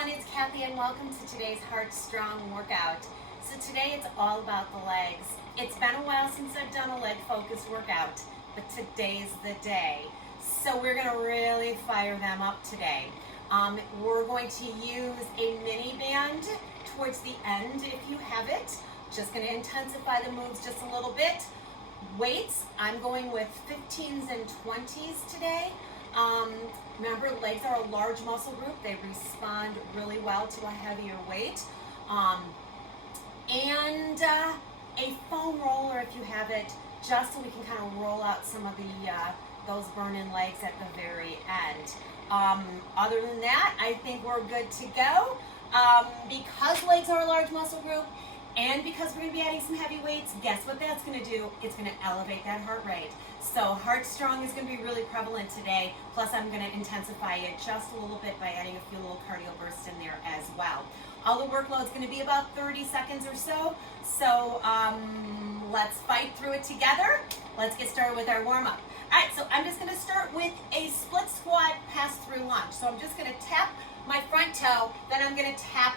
everyone, it's Kathy and welcome to today's Heart Strong workout. So today it's all about the legs. It's been a while since I've done a leg focused workout, but today's the day. So we're gonna really fire them up today. We're going to use a mini band towards the end if you have it. Just gonna intensify the moves just a little bit. Weights, I'm going with 15s and 20s today. Remember, legs are a large muscle group. They respond really well to a heavier weight. And a foam roller if you have it, just so we can kind of roll out some of the those burn-in legs at the very end. Other than that, I think we're good to go. Because legs are a large muscle group, and because we're going to be adding some heavy weights, guess what that's going to do? It's going to elevate that heart rate. So Heart Strong is going to be really prevalent today, plus I'm going to intensify it just a little bit by adding a few little cardio bursts in there as well. All the workload is going to be about 30 seconds or so, so let's fight through it together. Let's get started with our warm-up. All right, so I'm just going to start with a split squat pass-through lunge. So I'm just going to tap my front toe, then I'm going to tap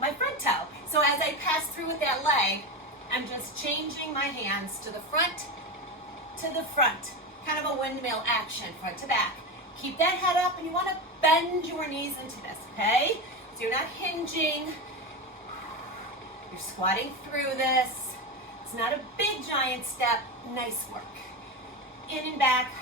my front toe. So as I pass through with that leg, I'm just changing my hands to the front, kind of a windmill action, front to back. Keep that head up, and you want to bend your knees into this, okay? So you're not hinging, you're squatting through this. It's not a big giant step, nice work. In and back,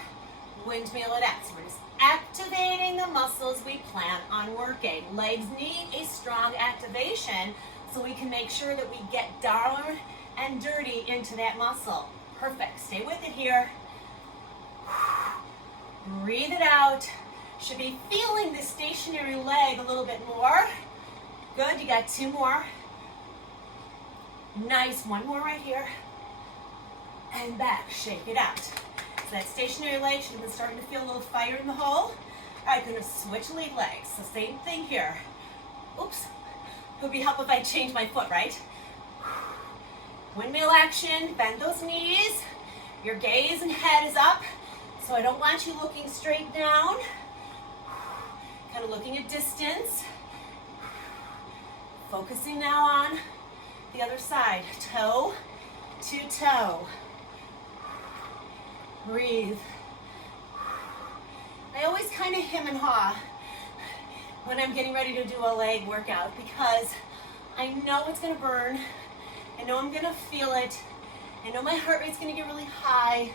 windmill it out. So we're just activating the muscles we plan on working. Legs need a strong activation so we can make sure that we get down and dirty into that muscle. Perfect. Stay with it here. Breathe it out. Should be feeling the stationary leg a little bit more. Good. You got two more. Nice. One more right here. And back. Shake it out. So that stationary leg should have been starting to feel a little fire in the hole. All right, going to switch lead legs. So same thing here. Oops. It would be helpful if I change my foot, right? Windmill action, bend those knees. Your gaze and head is up. So I don't want you looking straight down. Kind of looking at distance. Focusing now on the other side. Toe to toe. Breathe. I always kind of hem and haw when I'm getting ready to do a leg workout because I know it's going to burn. I know I'm going to feel it. I know my heart rate's going to get really high.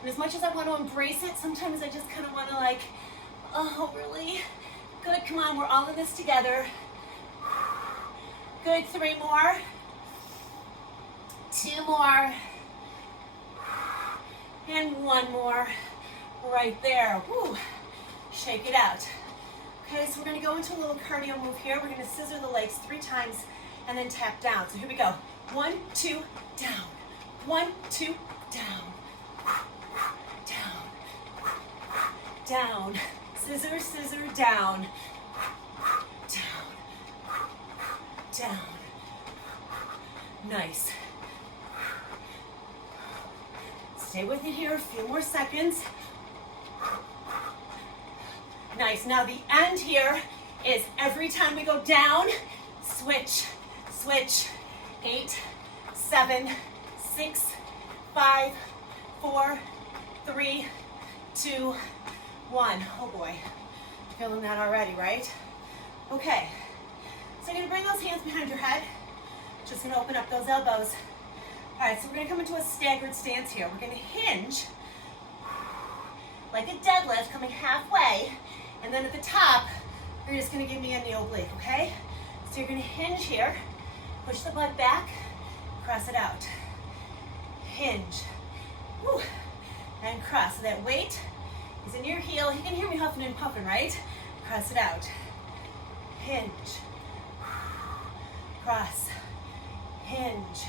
And as much as I want to embrace it, sometimes I just kind of want to like, oh, really? Good, come on, we're all in this together. Good, 3 more. 2 more. And 1 more. Right there. Woo. Shake it out. Okay, so we're going to go into a little cardio move here. We're going to scissor the legs 3 times and then tap down. So here we go. 1, 2, down. 1, 2, down. Down. Down. Scissor, scissor, down. Down. Down. Nice. Stay with it here, a few more seconds. Nice, now the end here is every time we go down, switch, switch. 8, 7, 6, 5, 4, 3, 2, 1. Oh boy, feeling that already, right? Okay, so you're gonna bring those hands behind your head. Just gonna open up those elbows. All right, so we're gonna come into a staggered stance here. We're gonna hinge like a deadlift, coming halfway, and then at the top, you're just gonna give me a knee oblique, okay? So you're gonna hinge here, push the butt back, cross it out. Hinge, woo, and cross. So that weight is in your heel. You can hear me huffing and puffing, right? Cross it out. Hinge, cross, hinge,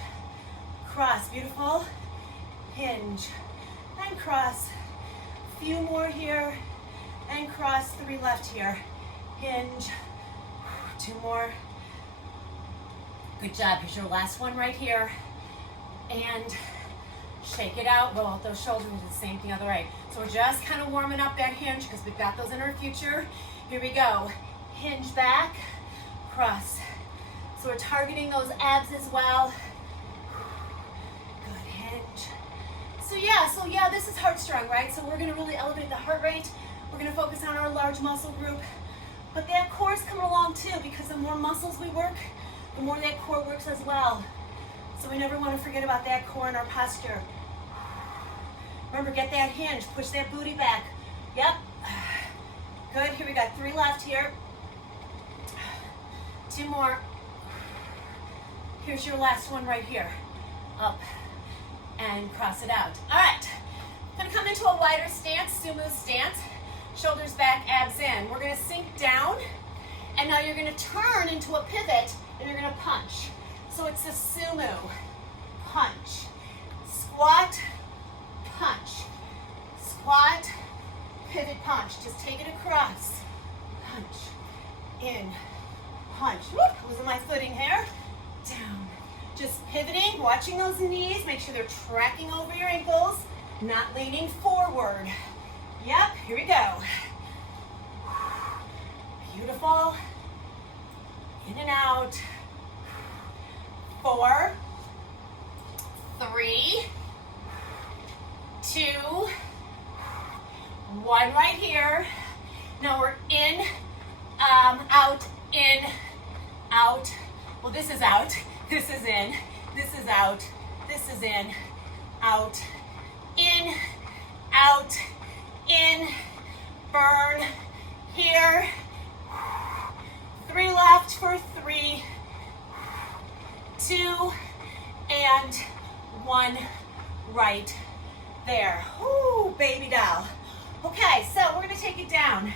cross, beautiful. Hinge, and cross. A few more here, and cross. 3 left here. Hinge, 2 more. Good job. Here's your last one right here. And shake it out. Roll out those shoulders. Do the same thing other way. So we're just kind of warming up that hinge because we've got those in our future. Here we go. hinge back, cross. So we're targeting those abs as well. Good, hinge. So yeah, this is heart strong, right? So we're gonna really elevate the heart rate. We're gonna focus on our large muscle group. But that core is coming along too, because the more muscles we work, the more that core works as well. So we never wanna forget about that core in our posture. Remember, get that hinge, push that booty back. Yep. Good, here we got 3 left here. 2 more. Here's your last one right here. Up and cross it out. All right, gonna come into a wider stance, sumo stance. Shoulders back, abs in. We're gonna sink down, and now you're gonna turn into a pivot, and you're gonna punch. So it's a sumo, punch, squat, punch, squat, pivot, punch. Just take it across, punch, in, punch. Whoop, losing my footing here. Down. Just pivoting, watching those knees. Make sure they're tracking over your ankles, not leaning forward. Yep, here we go. Beautiful. In and out. 4, 3, 2, 1 right here. Now we're in, out, in, out. Well, this is out, this is in, this is out, this is in, out, in, out, in, burn, here. 3 left for 3, 2, and 1 right there. Whoo, baby doll. Okay, so we're gonna take it down.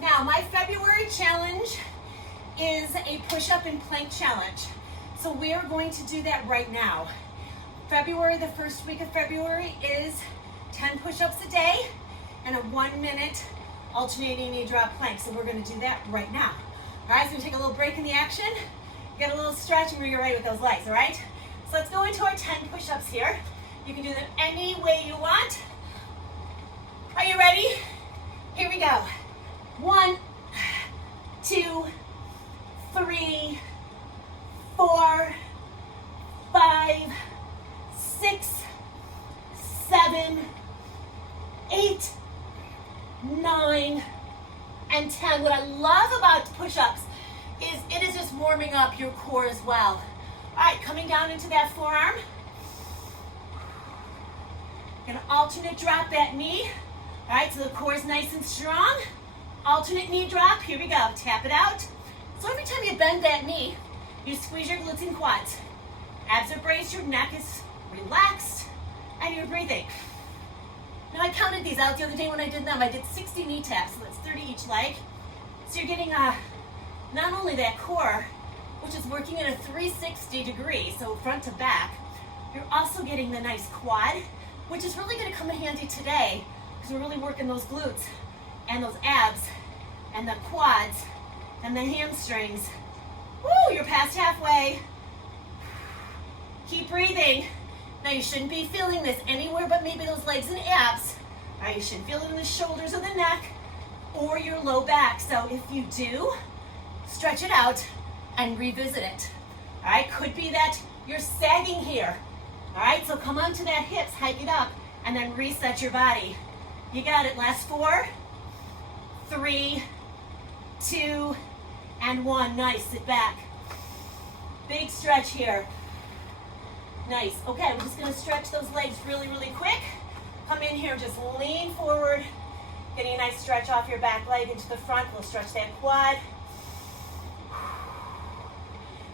Now, my February challenge is a push-up and plank challenge. So we are going to do that right now. February, the first week of February is 10 push-ups a day and a 1-minute alternating knee drop plank. So we're gonna do that right now. All right, so we take a little break in the action, get a little stretch, and we're ready with those legs, all right? So let's go into our 10 push-ups here. You can do them any way you want. Are you ready? Here we go. 1, 2, 3, 4, 5, 6, 7, 8, 9, and 10. What I love about push-ups is it is just warming up your core as well. All right, coming down into that forearm. Gonna alternate drop that knee. All right, so the core is nice and strong. Alternate knee drop, here we go, tap it out. So every time you bend that knee, you squeeze your glutes and quads. Abs are braced, your neck is relaxed, and you're breathing. Now I counted these out the other day when I did them. I did 60 knee taps, so that's 30 each leg. So you're getting not only that core, which is working at a 360 degree, so front to back, you're also getting the nice quad, which is really gonna come in handy today, because we're really working those glutes and those abs and the quads and the hamstrings. Woo, you're past halfway. Keep breathing. Now you shouldn't be feeling this anywhere but maybe those legs and abs. All right, you shouldn't feel it in the shoulders or the neck or your low back. So if you do, stretch it out and revisit it. All right, could be that you're sagging here. All right, so come onto that hips, hike it up, and then reset your body. You got it. Last 4, 3, 2, and 1. Nice, sit back. Big stretch here. Nice. Okay, we're just gonna stretch those legs really, really quick. Come in here, just lean forward, getting a nice stretch off your back leg into the front. We'll stretch that quad.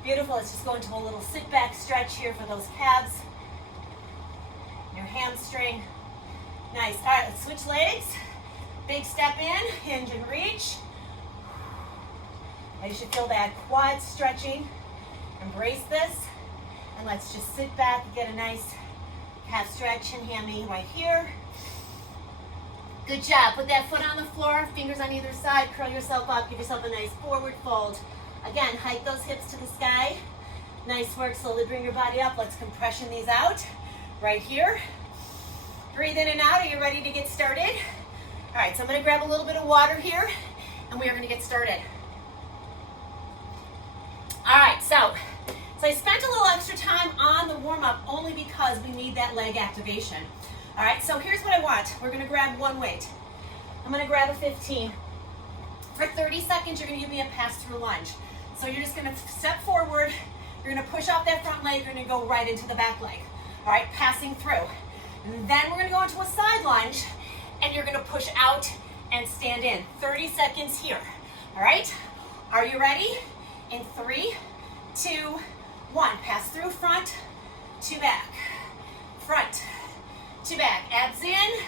Beautiful. Let's just go into a little sit back stretch here for those calves. Your hamstring. Nice. All right, let's switch legs. Big step in, hinge and reach. Now you should feel that quad stretching. Embrace this. And let's just sit back and get a nice calf stretch and hammy right here. Good job. Put that foot on the floor, fingers on either side, curl yourself up, give yourself a nice forward fold. Again, hike those hips to the sky. Nice work. Slowly bring your body up. Let's compression these out right here. Breathe in and out. Are you ready to get started? All right, so I'm going to grab a little bit of water here, and we are going to get started. So I spent a little extra time on the warm-up only because we need that leg activation. All right, so here's what I want. We're gonna grab one weight. I'm gonna grab a 15. For 30 seconds, you're gonna give me a pass-through lunge. So you're just gonna step forward, you're gonna push off that front leg, you're gonna go right into the back leg. All right, passing through. And then we're gonna go into a side lunge, and you're gonna push out and stand in. 30 seconds here. All right, are you ready? In 3, 2, 1. Pass through, front to back. Front to back. Abs in,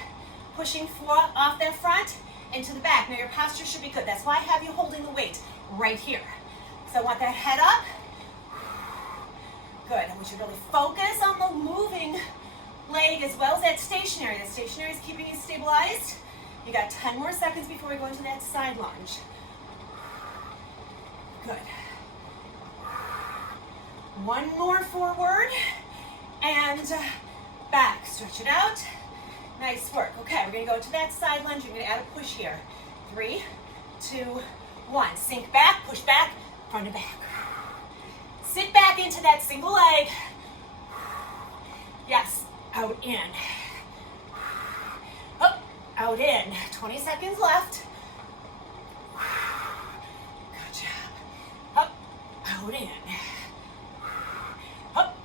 pushing off that front into the back. Now your posture should be good. That's why I have you holding the weight right here. So I want that head up. Good. I want you to really focus on the moving leg as well as that stationary. The stationary is keeping you stabilized. You got 10 more seconds before we go into that side lunge. Good. One more forward and back. Stretch it out. Nice work. Okay, we're gonna go to that side lunge. You're gonna add a push here. 3, 2, 1. Sink back, push back, front to back. Sit back into that single leg. Yes, out in. Up, out in. 20 seconds left. Good job. Up, out in. Up.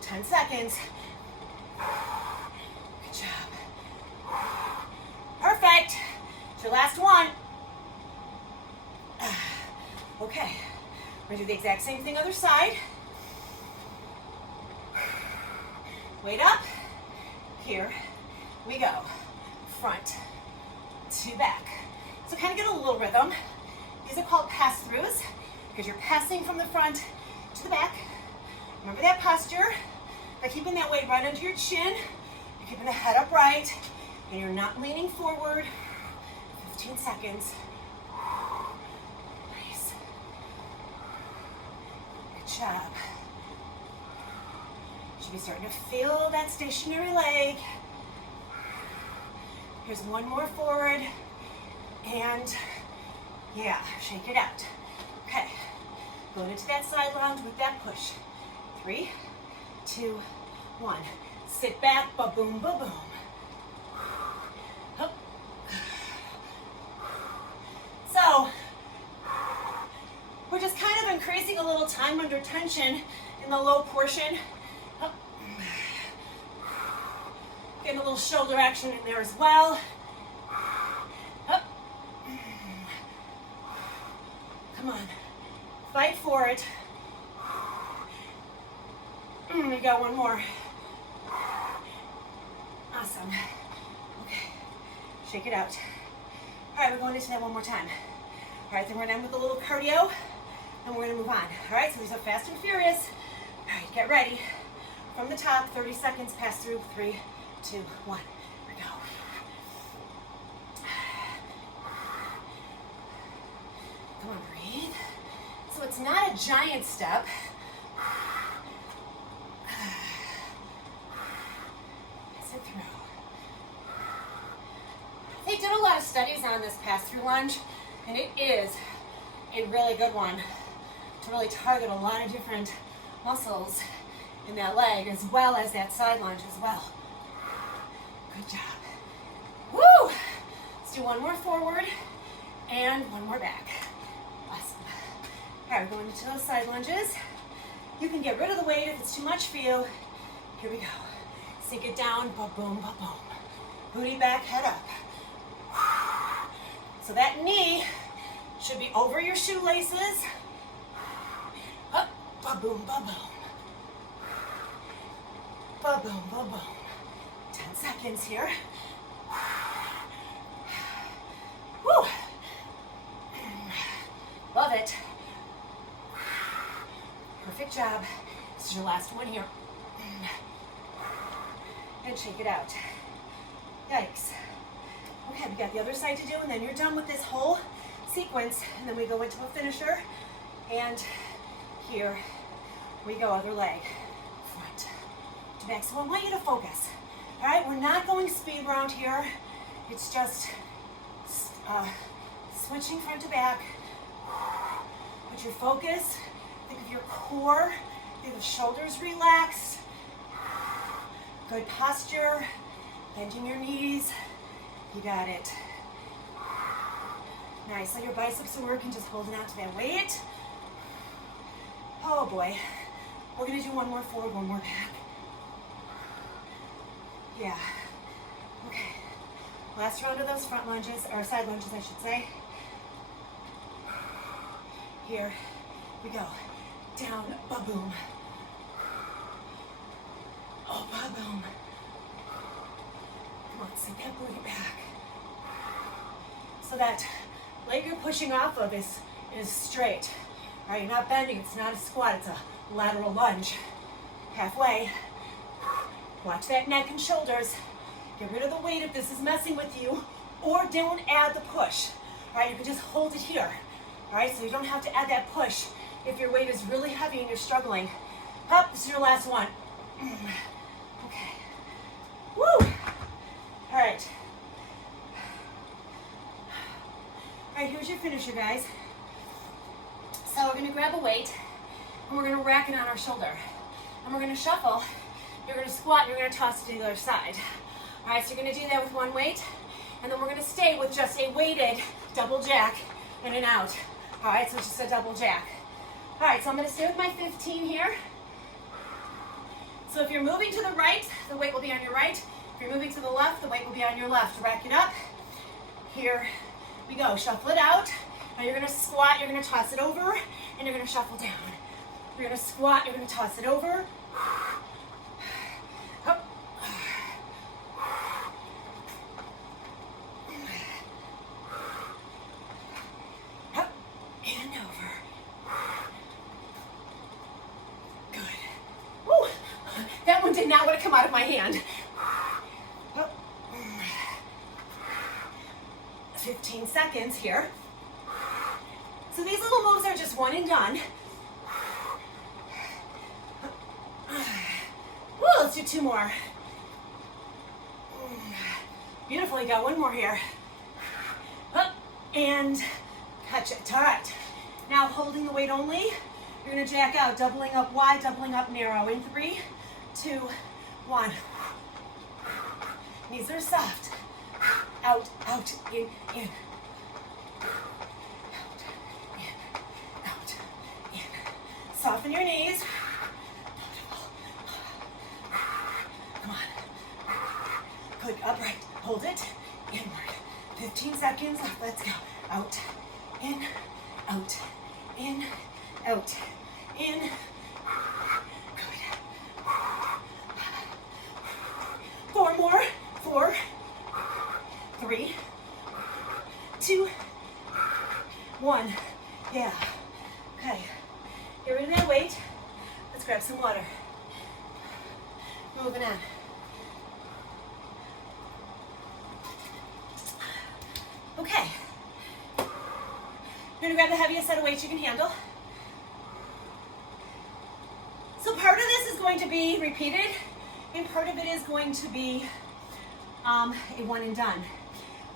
10 seconds. Good job. Perfect. It's your last one. Okay. We're gonna do the exact same thing other side. Weight up. Here we go. Front to back. So kind of get a little rhythm. These are called pass-throughs because you're passing from the front to the back. Remember that posture. By keeping that weight right under your chin, you're keeping the head upright, and you're not leaning forward. 15 seconds. Nice. Good job. Should be starting to feel that stationary leg. Here's one more forward, and yeah, shake it out. Okay, going into that side lunge with that push. 3, 2, 1. Sit back, ba-boom, ba-boom. Up. So, we're just kind of increasing a little time under tension in the low portion. Up. Getting a little shoulder action in there as well. Up. Come on, fight for it. We got one more. Awesome. Okay, shake it out. All right, we're going into that one more time. All right, then we're done with a little cardio, and we're gonna move on. All right, so these are fast and furious. All right, get ready. From the top, 30 seconds, pass through. 3, 2, 1. Here we go. Come on, breathe. So it's not a giant step. They did a lot of studies on this pass-through lunge, and it is a really good one to really target a lot of different muscles in that leg, as well as that side lunge as well. Good job. Woo! Let's do one more forward and one more back. Awesome. All right, we're going into those side lunges. You can get rid of the weight if it's too much for you. Here we go. Sink it down, ba-boom, ba-boom. Booty back, head up. So that knee should be over your shoelaces. Up, ba-boom, ba-boom. Ba-boom, ba-boom. 10 seconds here. Woo! Love it. Perfect job. This is your last one here. And shake it out. Yikes. Okay, we got the other side to do, and then you're done with this whole sequence, and then we go into a finisher, and here we go, other leg. Front to back. So I want you to focus. All right, we're not going speed round here. It's just switching front to back. But Get your focus. Think of your core. Think of the shoulders relaxed. Good posture. Bending your knees. You got it. Nice. Let your biceps are working, just holding out to that weight. Oh boy. We're gonna do one more forward, one more back. Yeah. Okay. Last round of those front lunges, or side lunges, I should say. Here we go. Down, ba-boom. Oh, ba-boom. Come on, sink that booty back. So that leg you're pushing off of is straight. All right, you're not bending, it's not a squat, it's a lateral lunge. Halfway. Watch that neck and shoulders. Get rid of the weight if this is messing with you, or don't add the push. All right, you can just hold it here. All right, so you don't have to add that push if your weight is really heavy and you're struggling. Up, this is your last one. Okay. Woo! All right. All right, here's your finisher, guys. So we're gonna grab a weight and we're gonna rack it on our shoulder. And we're gonna shuffle. You're gonna squat, you're gonna toss it to the other side. All right, so you're gonna do that with one weight, and then we're gonna stay with just a weighted double jack in and out. All right, so it's just a double jack. All right, so I'm gonna stay with my 15 here. So if you're moving to the right, the weight will be on your right. If you're moving to the left, the weight will be on your left. Rack it up. Here we go, shuffle it out. Now you're gonna squat, you're gonna toss it over, and you're gonna shuffle down. You're gonna squat, you're gonna toss it over. Up. Up and over. Good. Woo. That one did not want to come out of my hand. Up. 15 seconds here. So these little moves are just one and done. Woo, let's do two more. Beautiful, you got one more here. Up and catch it. All right. Now holding the weight only, you're gonna jack out, doubling up wide, doubling up narrow. In 3, 2, 1. Knees are soft. Out, out, in, in. Soften your knees. Come on. Good, upright. Hold it. Inward. 15 seconds. Let's go. Out. In. Out. In. Out. In. Good. 4 more. 4, 3, 2, 1. Yeah. Okay. Get rid of that weight. Let's grab some water. Moving on. Okay. You're gonna grab the heaviest set of weights you can handle. So part of this is going to be repeated, and part of it is going to be a one and done.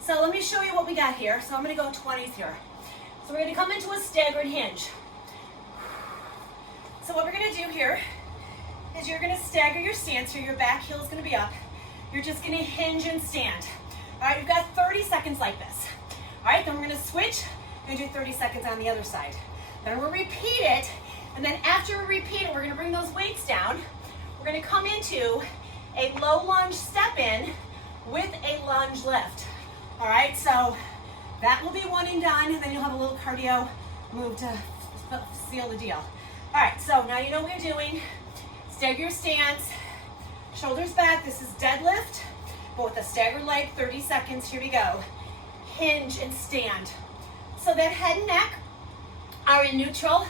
So let me show you what we got here. So I'm gonna go 20s here. So we're gonna come into a staggered hinge. So what we're gonna do here is you're gonna stagger your stance here. Your back heel is gonna be up. You're just gonna hinge and stand. All right, you've got 30 seconds like this. All right, then we're gonna switch and do 30 seconds on the other side. Then we'll repeat it, and then after we repeat it, we're gonna bring those weights down. We're gonna come into a low lunge step in with a lunge lift. All right, so that will be one and done, and then you'll have a little cardio move to seal the deal. All right, so now you know what you're doing. Stagger your stance, shoulders back. This is deadlift, but with a staggered leg, 30 seconds. Here we go. Hinge and stand. So that head and neck are in neutral.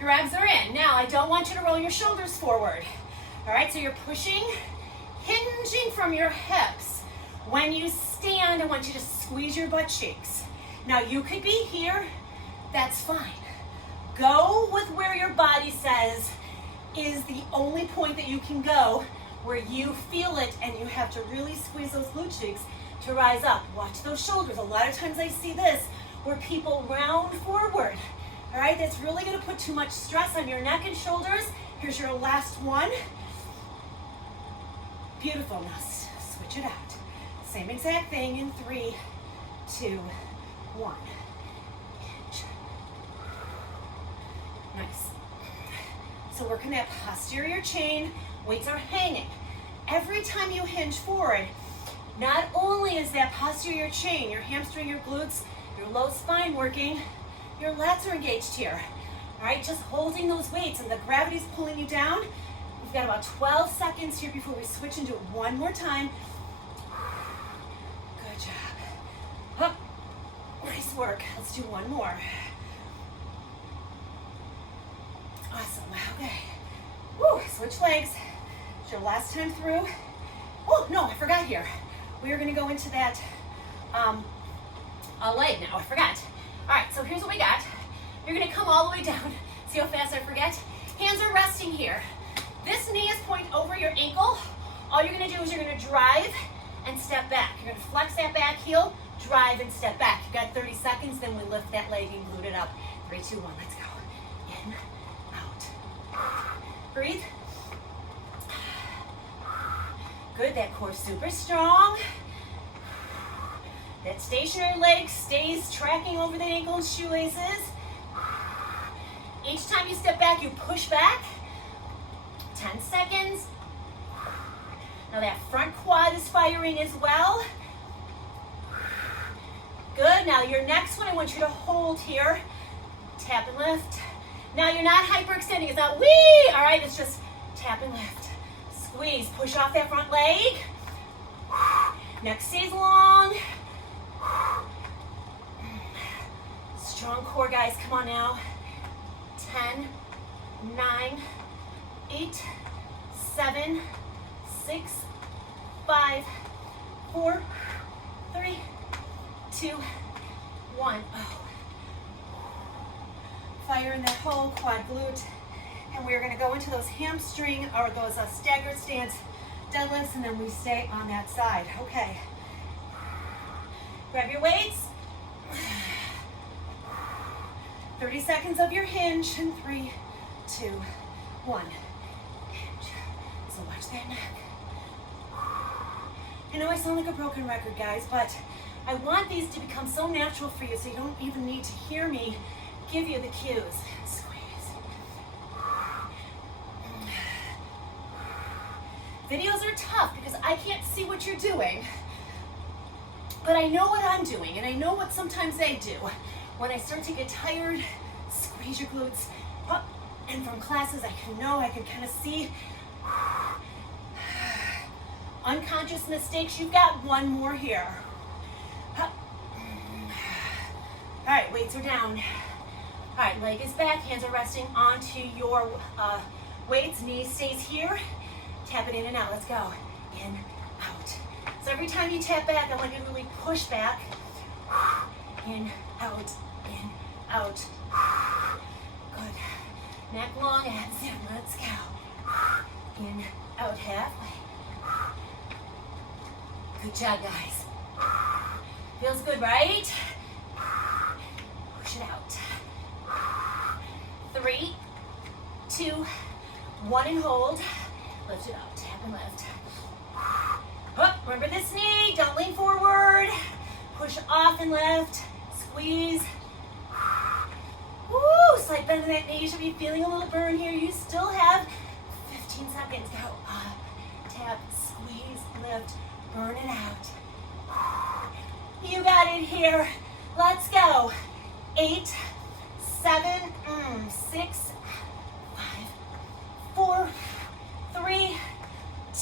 Your abs are in. Now, I don't want you to roll your shoulders forward. All right, so you're pushing, hinging from your hips. When you stand, I want you to squeeze your butt cheeks. Now, you could be here. That's fine. Go with where your body says is the only point that you can go where you feel it and you have to really squeeze those glute cheeks to rise up. Watch those shoulders. A lot of times I see this where people round forward. All right? That's really gonna put too much stress on your neck and shoulders. Here's your last one. Beautiful, now switch it out. Same exact thing in 3, 2, 1. Nice. So working that posterior chain, weights are hanging. Every time you hinge forward, not only is that posterior chain, your hamstring, your glutes, your low spine working, your lats are engaged here. All right, just holding those weights and the gravity's pulling you down. We've got about 12 seconds here before we switch and do it one more time. Good job. Up. Nice work. Let's do one more. Awesome. Okay. Woo. Switch legs. It's your last time through. Oh, no, I forgot here. We are going to go into that leg now. I forgot. All right, so here's what we got. You're going to come all the way down. See how fast I forget? Hands are resting here. This knee is pointing over your ankle. All you're going to do is you're going to drive and step back. You're going to flex that back heel, drive and step back. You've got 30 seconds, then we lift that leg and glute it up. 3, 2, 1, let's go. In, out. Breathe. Good, that core's super strong. That stationary leg stays tracking over the ankle and shoelaces. Each time you step back, you push back. 10 seconds. Now that front quad is firing as well. Good, now your next one, I want you to hold here. Tap and lift. Now you're not hyperextending, it's not wee! All right, it's just tap and lift. Squeeze, push off that front leg. Neck stays long. Strong core, guys, come on now. 10, 9, 8, 7, 6, 5, 4, 3, 2, 1. Oh. Fire in that whole quad glute. And we're going to go into those hamstring or those staggered stance deadlifts, and then we stay on that side. Okay. Grab your weights. 30 seconds of your hinge in 3, 2, 1. Hinge. So watch that neck. I know I sound like a broken record, guys, but I want these to become so natural for you so you don't even need to hear me give you the cues. Squeeze. Videos are tough because I can't see what you're doing, but I know what I'm doing, and I know what sometimes they do. When I start to get tired, squeeze your glutes up. And from classes, I can kind of see unconscious mistakes. You've got one more here. All right, weights are down. All right, leg is back, hands are resting onto your weights, knee stays here. Tap it in and out, let's go. In, out. So every time you tap back, I want you to really push back. In, out, in, out. Good. Neck long, abs in, let's go. In, out, halfway. Good job, guys. Feels good, right? Push it out. 3, 2, 1, and hold. Lift it up, tap and lift. Up, remember this knee, don't lean forward. Push off and lift, squeeze. Woo, slight bend in that knee. You should be feeling a little burn here. You still have 15 seconds. Go up, tap, squeeze, lift, burn it out. You got it here. Let's go. 8, 7, 6, 5, 4, 3,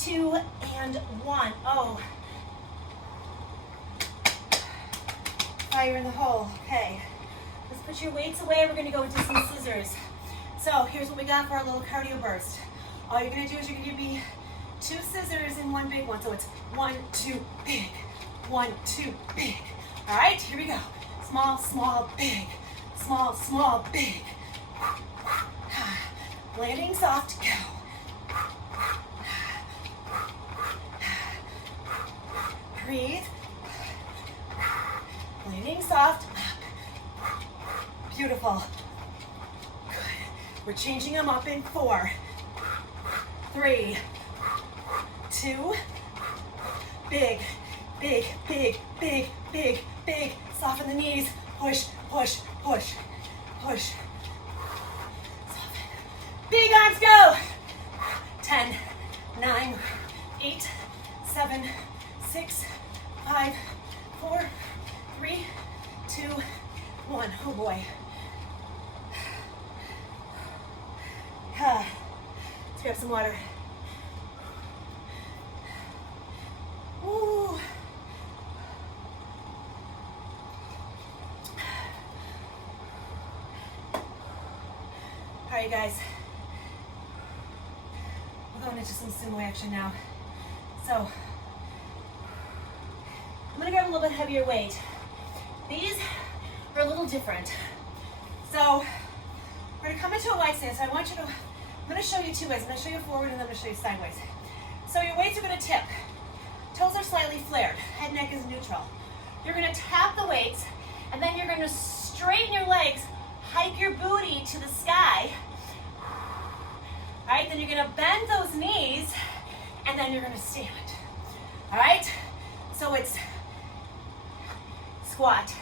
2, and 1. Oh. Fire in the hole. Okay. Let's put your weights away. We're going to go into some scissors. So here's what we got for our little cardio burst. All you're going to do is you're going to be 2 scissors and 1 big one. So it's 1, 2, big. 1, 2, big. All right, here we go. Small, small, big. Small, small, big. Landing soft, go. Breathe. Landing soft. Beautiful. We're changing them up in 4, 3, 2, big, big, big, big, big, big. Soften the knees, push, push, push, push. Soften. Big arms, go. 10, 9, 8, 7, 6, 5, 4, 3, 2, 1. Oh boy. Let's grab some water. Woo. All right, guys. We're going into some sumo action now. So, I'm gonna grab a little bit heavier weight. These are a little different. So, we're gonna come into a wide stance. So I'm gonna show you 2 ways. I'm gonna show you forward and then I'm gonna show you sideways. So your weights are gonna tip. Toes are slightly flared. Head, neck is neutral. You're gonna tap the weights and then you're gonna straighten your legs, hike your booty to the sky. All right, then you're gonna bend those knees and then you're gonna stand. All right, so it's squat,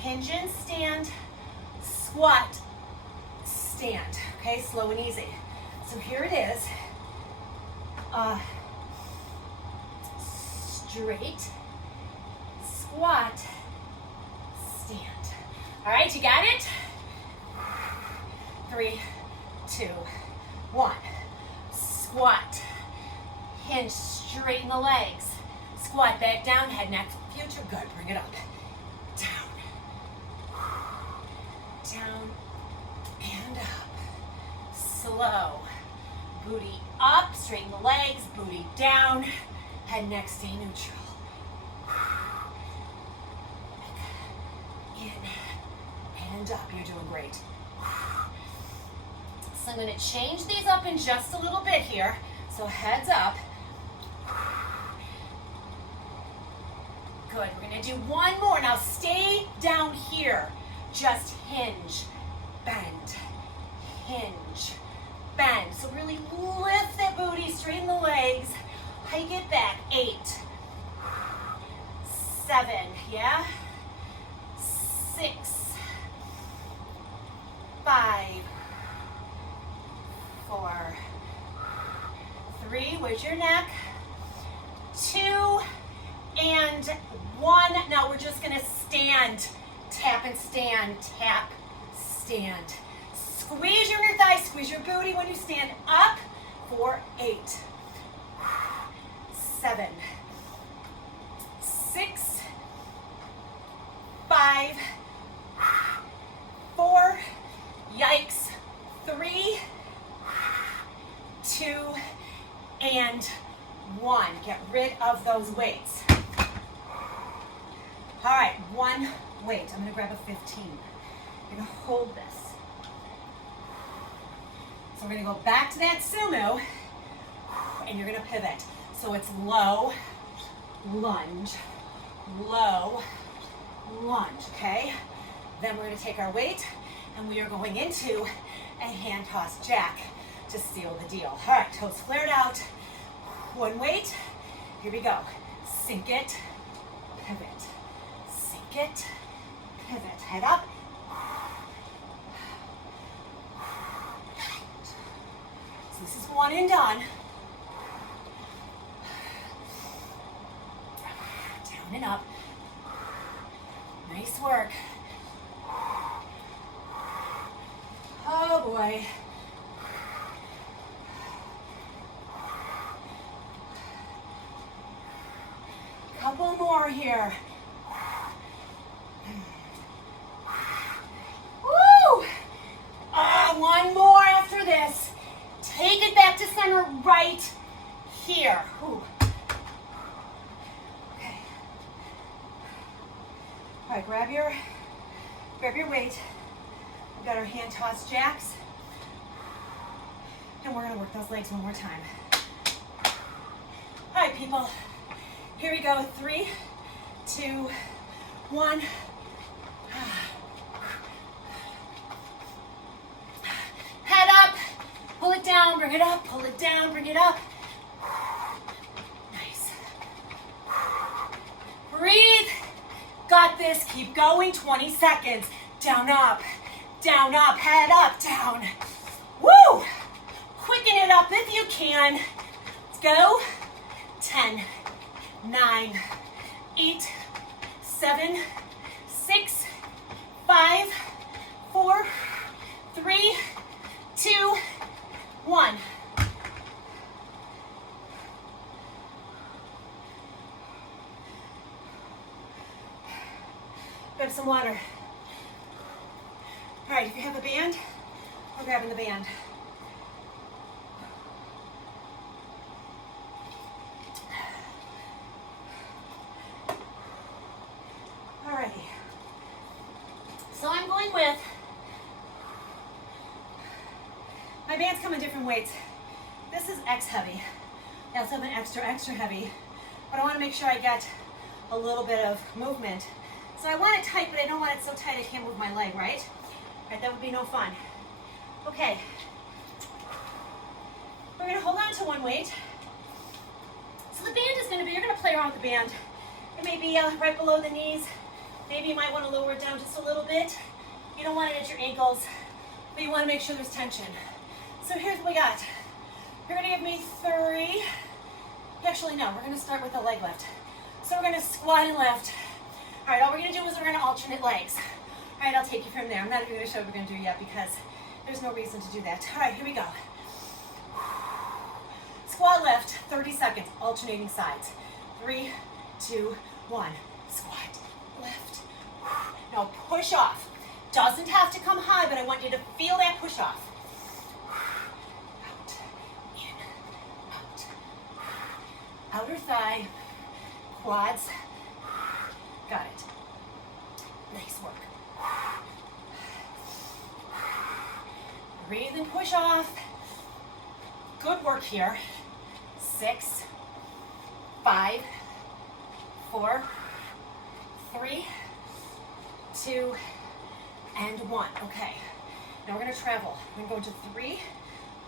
hinge and stand, squat, stand. Okay, slow and easy. So here it is. Straight, squat, stand. All right, you got it? 3, 2, 1. Squat, hinge, straighten the legs. Squat, back down, head, neck, future. Good, bring it up. Down, down, and up. Slow. Booty up, straighten the legs, booty down, head, neck, stay neutral. In and up, you're doing great. So I'm gonna change these up in just a little bit here. So heads up. Good, we're gonna do one more. Now stay down here. Just hinge, bend, hinge, bend. So really lift that booty, straighten the legs, hike it back. 8, 7, yeah? 6, 5, 4, 3, where's your neck? 2, and 1. Now we're just gonna stand, tap and stand, tap, stand. Squeeze your inner thighs, squeeze your booty when you stand up for 8, 7, 6, 5, 4, yikes, 3, 2, and 1. Get rid of those weights. All right, one weight. I'm gonna grab a 15. You're gonna hold this. So we're gonna go back to that sumo, and you're gonna pivot. So it's low, lunge, low, lunge, okay? Then we're gonna take our weight, and we are going into a hand toss jack to seal the deal. All right, toes flared out. One weight, here we go. Sink it, pivot. Sink it, pivot. Head up. So this is one and done. Down and up. Nice work. Oh boy. Couple more here. Woo! One more after this. Take it back to center right here. Ooh. Okay. All right, grab your weight. We've got our hand toss jacks. And we're gonna work those legs one more time. All right, people. Here we go. 3, 2, 1. bring it up, pull it down, bring it up. Nice. Breathe. Got this, keep going, 20 seconds. Down, up, head up, down. Woo! Quicken it up if you can. Let's go. 10, 9, 8, 7, 6, 5, 4, 3, 2, 1. Grab some water. All right, if you have a band, we're grabbing the band. Alrighty. So I'm going with, my bands come in different weights. This is X heavy. I also have an extra heavy, but I want to make sure I get a little bit of movement. So I want it tight, but I don't want it so tight I can't move my leg, right? Right, that would be no fun. Okay. We're gonna hold on to one weight. So the band is gonna be, you're gonna play around with the band. It may be right below the knees. Maybe you might wanna lower it down just a little bit. You don't want it at your ankles, but you wanna make sure there's tension. So here's what we got. You're gonna give me 3. Actually, no, we're gonna start with a leg lift. So we're gonna squat and lift. All right, all we're gonna do is we're gonna alternate legs. All right, I'll take you from there. I'm not even gonna show what we're gonna do yet because there's no reason to do that. All right, here we go. Squat lift, 30 seconds, alternating sides. 3, 2, 1. Squat, lift. Now push off. Doesn't have to come high, but I want you to feel that push off. Out, in, out. Outer thigh, quads. Got it. Nice work. Breathe and push off. Good work here. 6, 5, 4, 3, 2, and 1. Okay. Now we're going to travel. We're going to go into 3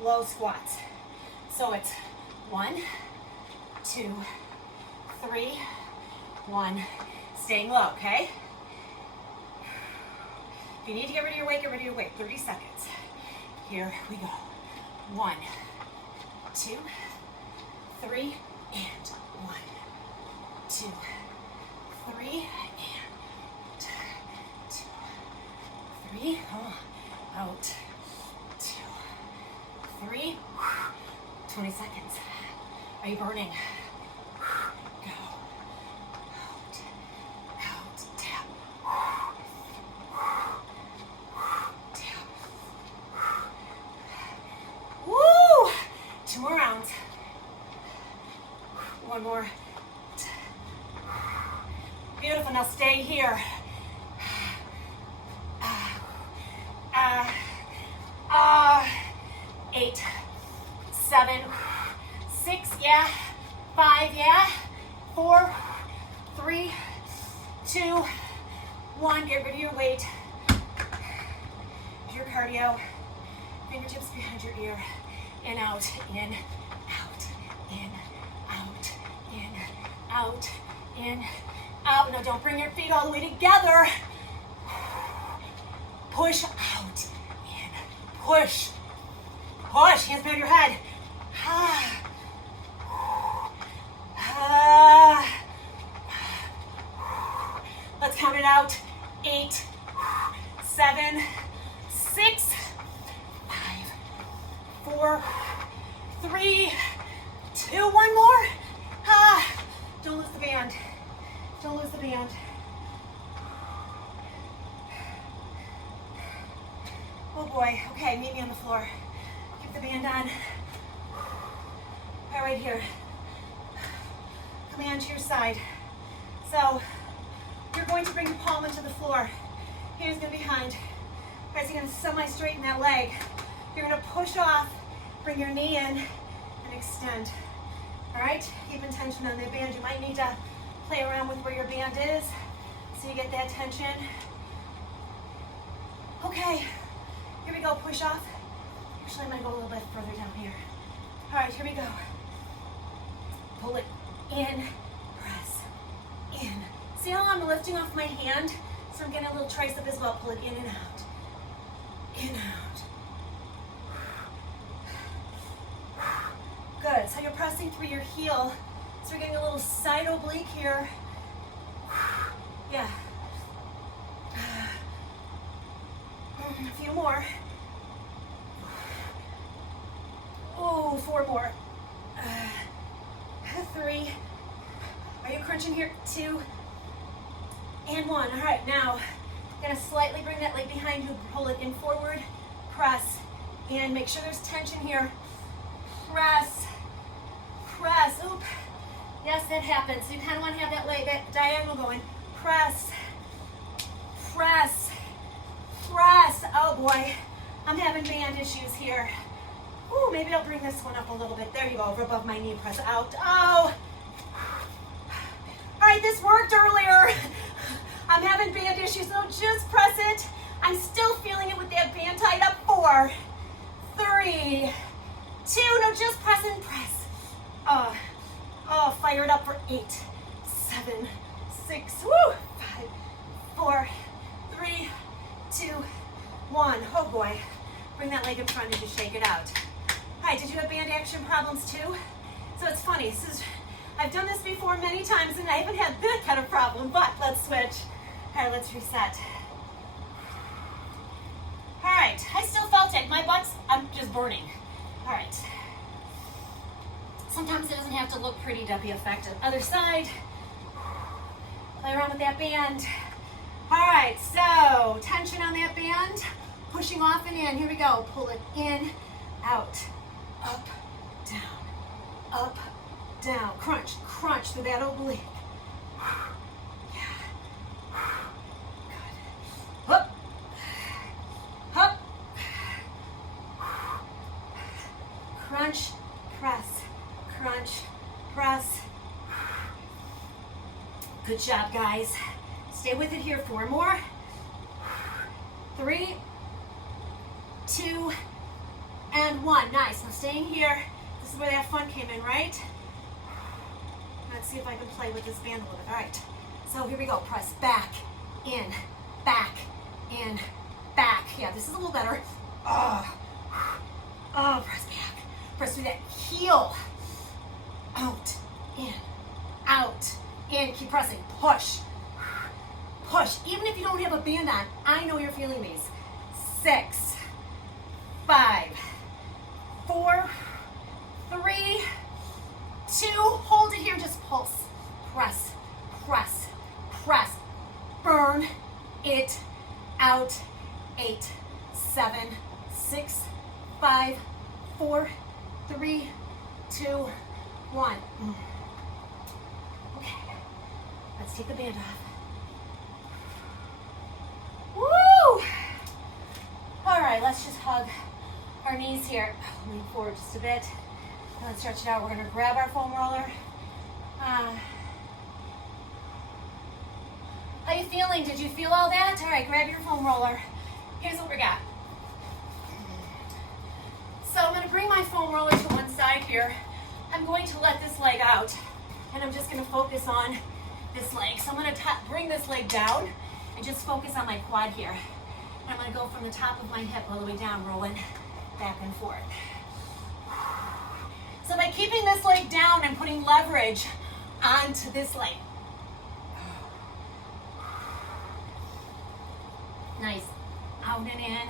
low squats. So it's 1, 2, 3, 1. Staying low, okay? If you need to get rid of your weight, get rid of your weight. 30 seconds. Here we go. 1, 2, 3, and 1, 2, 3, and 2, 3. Out. 2, 3. 20 seconds. Are you burning? Go. Out. Tap. Tap. Woo! 2 more rounds. 1 more. Beautiful. Now stay here. 8, 7, 6, yeah. 5, yeah. 4, 3, 2, 1. Get rid of your weight. Your cardio. Fingertips behind your ear. In, out, in, out, in, out, in, out, in, out. Now don't bring your feet all the way together. Push out, in, push, push. Hands behind your head. Let's count it out. 8, 7, 6, 5, 4, 3, 2, 1 more. Don't lose the band. Don't lose the band. Oh boy. Okay, meet me on the floor. Keep the band on. All right, here. Coming onto your side. So you're going to bring your palm into the floor. Hands gonna be behind. Guys, you're gonna semi-straighten that leg. You're gonna push off, bring your knee in, and extend. All right, keep tension on the band. You might need to play around with where your band is so you get that tension. Okay, here we go, push off. Actually, I'm gonna go a little bit further down here. All right, here we go. Pull it in, press, in. See how I'm lifting off my hand? So I'm getting a little tricep as well. Pull it in and out. In, out. Good, so you're pressing through your heel. So we're getting a little side oblique here. Yeah. A few more. Oh, 4 more. 3. Are you crunching here? 2 and 1. All right, now gonna slightly bring that leg behind you, pull it in forward, press, and make sure there's tension here. Press, press. Oop. Yes, that happens. So you kind of want to have that leg, that diagonal going. Press, press, press. Oh boy, I'm having band issues here. Ooh, maybe I'll bring this one up a little bit. There you go, over above my knee, press out. Oh! All right, this worked earlier. I'm having band issues, so just press it. I'm still feeling it with that band tied up. 4, 3, 2, no, just press and press. Oh, fire it up for 8, 7, 6, woo, 5, 4, 3, 2, 1. Oh boy, bring that leg in front and just shake it out. All right, did you have band action problems too? So it's funny, I've done this before many times and I haven't had that kind of problem, but let's switch. All right, let's reset. All right, I still felt it. My butt's, I'm just burning. All right. Sometimes it doesn't have to look pretty to be effective. Other side. Play around with that band. All right, so tension on that band. Pushing off and in. Here we go. Pull it in, out, up, down, up, down. Crunch, crunch through that oblique. Up, up, crunch, press, crunch, press. Good job, guys. Stay with it here. 4 more. 3, 2, and 1. Nice. Now staying here. This is where that fun came in, right? Let's see if I can play with this band a little bit. All right. So here we go. Press back, in, back, in, back. Yeah, this is a little better. Oh, press back. Press through that heel. Out, in, out, in. Keep pressing. Push, push. Even if you don't have a band on, I know you're feeling these. 6, 5, 4, 3, 2. Hold it here. Just pulse. Press, press, press. Burn it out. 8, 7, 6, 5, 4, 3, 2, 1. Okay. Let's take the band off. Woo! All right, let's just hug our knees here. Lean forward just a bit. And let's stretch it out. We're gonna grab our foam roller. How you feeling? Did you feel all that? All right, grab your foam roller. Here's what we got. So I'm gonna bring my foam roller to one side here. I'm going to let this leg out, and I'm just gonna focus on this leg. So I'm gonna bring this leg down and just focus on my quad here. And I'm gonna go from the top of my hip all the way down, rolling back and forth. So by keeping this leg down, I'm putting leverage onto this leg. Nice. Out and in.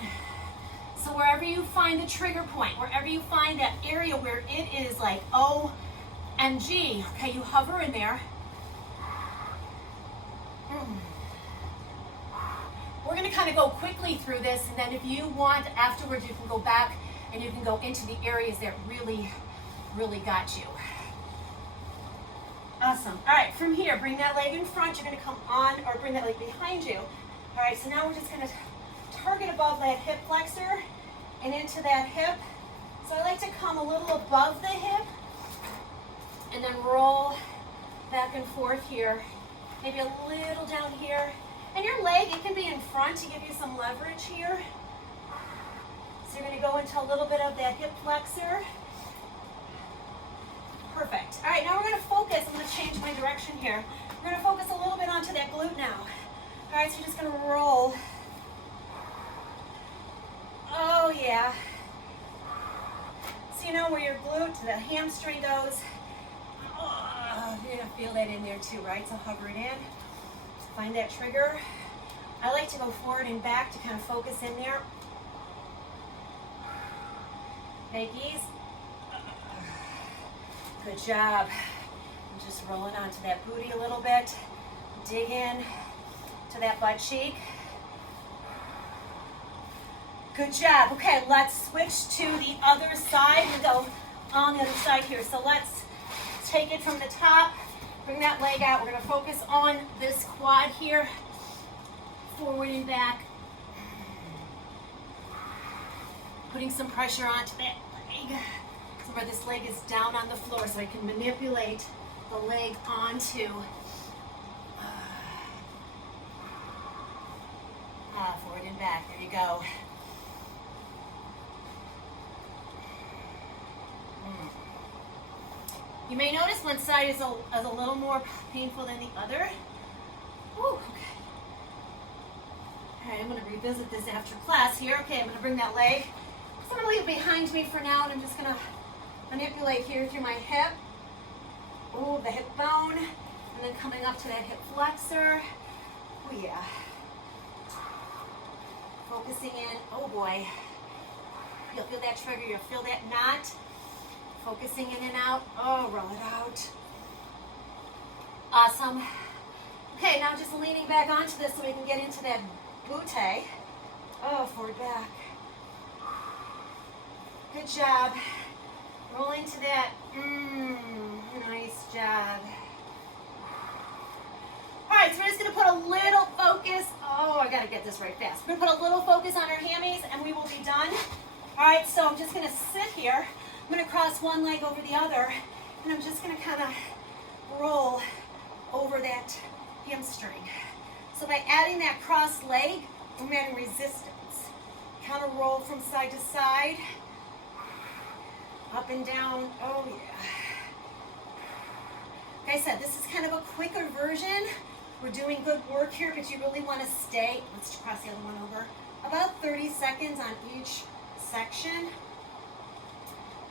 So wherever you find the trigger point, wherever you find that area where it is like OMG, okay, you hover in there. We're gonna kind of go quickly through this, and then if you want, afterwards you can go back and you can go into the areas that really, really got you. Awesome. All right, from here, bring that leg in front. You're gonna come on, or bring that leg behind you. All right, so now we're just gonna target above that hip flexor and into that hip. So I like to come a little above the hip and then roll back and forth here. Maybe a little down here. And your leg, it can be in front to give you some leverage here. So you're going to go into a little bit of that hip flexor. Perfect. All right, now we're going to focus. I'm going to change my direction here. We're going to focus a little bit onto that glute now. All right, so you're just going to roll. Oh, yeah. So you know where your glute, the hamstring goes. Oh, you're going to feel that in there too, right? So hover it in. Find that trigger. I like to go forward and back to kind of focus in there. Make ease. Good job. I'm just rolling onto that booty a little bit. Dig in to that butt cheek. Good job. Okay, let's switch to the other side. We'll go on the other side here. So let's take it from the top. Bring that leg out. We're going to focus on this quad here. Forward and back. Putting some pressure onto that leg. So where this leg is down on the floor so I can manipulate the leg onto forward and back. There you go. You may notice one side is a little more painful than the other. Woo, okay. All right, I'm going to revisit this after class here. Okay, I'm going to bring that leg. So I'm going to leave it behind me for now, and I'm just going to manipulate here through my hip. Oh, the hip bone. And then coming up to that hip flexor. Oh, yeah. Focusing in. Oh, boy. You'll feel that trigger. You'll feel that knot. Focusing in and out. Oh, roll it out. Awesome. Okay, now just leaning back onto this so we can get into that butte. Oh, forward back. Good job. Roll into that. Nice job. All right, so we're just going to put a little focus. Oh, I got to get this right fast. We're going to put a little focus on our hammies and we will be done. All right, so I'm just going to sit here. I'm going to cross one leg over the other, and I'm just going to kind of roll over that hamstring. So by adding that cross leg, I'm adding resistance. Kind of roll from side to side, up and down. Oh, yeah. Like I said, this is kind of a quicker version. We're doing good work here, but you really want to stay. Let's cross the other one over. About 30 seconds on each section.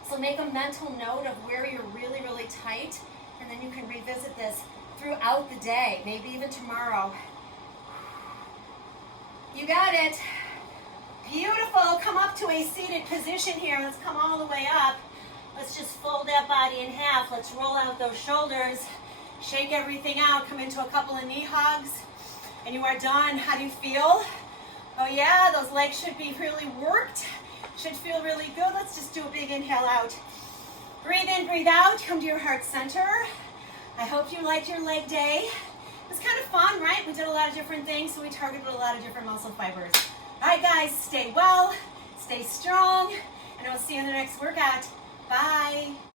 So make a mental note of where you're really, really tight, and then you can revisit this throughout the day, maybe even tomorrow. You got it. Beautiful. Come up to a seated position here. Let's come all the way up. Let's just fold that body in half. Let's roll out those shoulders. Shake everything out. Come into a couple of knee hugs. And you are done. How do you feel? Oh yeah, those legs should be really worked. Should feel really good. Let's just do a big inhale out. Breathe in, breathe out. Come to your heart center. I hope you liked your leg day. It was kind of fun, right? We did a lot of different things, so we targeted a lot of different muscle fibers. All right, guys, stay well, stay strong, and I will see you in the next workout. Bye.